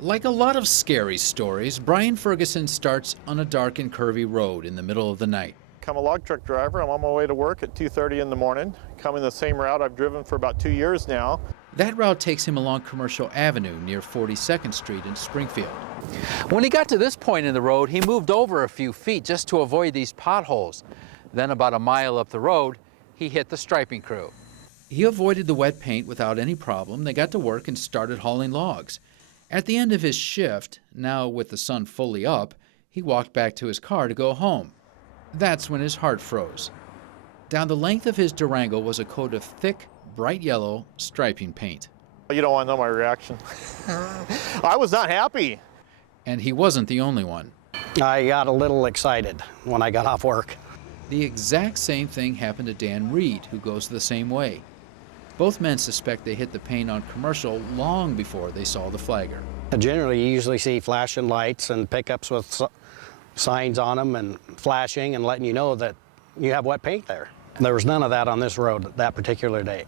Like a lot of scary stories, Brian Ferguson starts on a dark and curvy road in the middle of the night. I'm a log truck driver. I'm on my way to work at 2:30 in the morning, coming the same route I've driven for about 2 years now. That route takes him along Commercial Avenue near 42nd Street in Springfield. When he got to this point in the road, he moved over a few feet just to avoid these potholes. Then about a mile up the road, he hit the striping crew. He avoided the wet paint without any problem. They got to work and started hauling logs. At the end of his shift, now with the sun fully up, he walked back to his car to go home. That's when his heart froze. Down the length of his Durango was a coat of thick, bright yellow striping paint. You don't want to know my reaction. I was not happy. And he wasn't the only one. I got a little excited when I got off work. The exact same thing happened to Dan Reed, who goes the same way. Both men suspect they hit the paint on Commercial long before they saw the flagger. Generally, you usually see flashing lights and pickups with signs on them and flashing and letting you know that you have wet paint there. There was none of that on this road that particular day.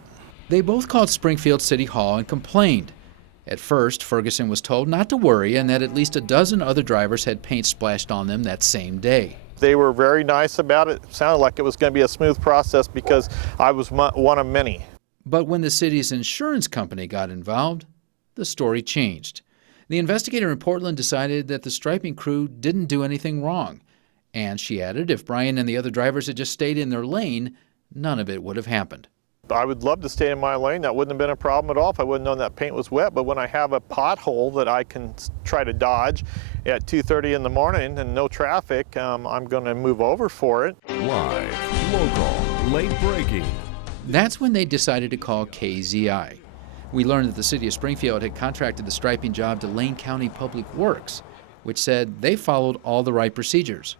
They both called Springfield City Hall and complained. At first, Ferguson was told not to worry and that at least a dozen other drivers had paint splashed on them that same day. They were very nice about it. It sounded like it was going to be a smooth process because I was one of many. But when the city's insurance company got involved, the story changed. The investigator in Portland decided that the striping crew didn't do anything wrong. And she added, if Brian and the other drivers had just stayed in their lane, none of it would have happened. I would love to stay in my lane. That wouldn't have been a problem at all if I wouldn't known that paint was wet. But when I have a pothole that I can try to dodge at 2:30 in the morning and no traffic, I'm going to move over for it. Live, local, late breaking. That's when they decided to call KZI. We learned that the city of Springfield had contracted the striping job to Lane County Public Works, which said they followed all the right procedures.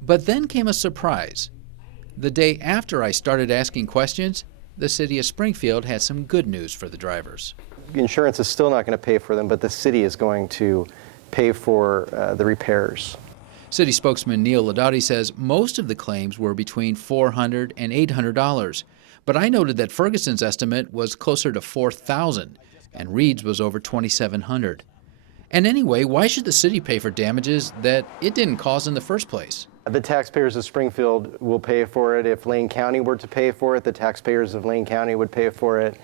But then came a surprise. The day after I started asking questions, the city of Springfield had some good news for the drivers. Insurance is still not going to pay for them, but the city is going to pay for the repairs. City spokesman Neil Ladati says most of the claims were between $400 and $800. But I noted that Ferguson's estimate was closer to $4,000 and Reed's was over $2,700. And anyway, why should the city pay for damages that it didn't cause in the first place? The taxpayers of Springfield will pay for it. If Lane County were to pay for it, the taxpayers of Lane County would pay for it.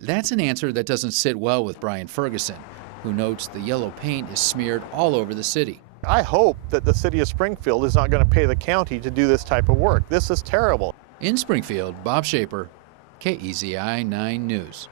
That's an answer that doesn't sit well with Brian Ferguson, who notes the yellow paint is smeared all over the city. I hope that the city of Springfield is not going to pay the county to do this type of work. This is terrible. In Springfield, Bob Shaper, KEZI 9 News.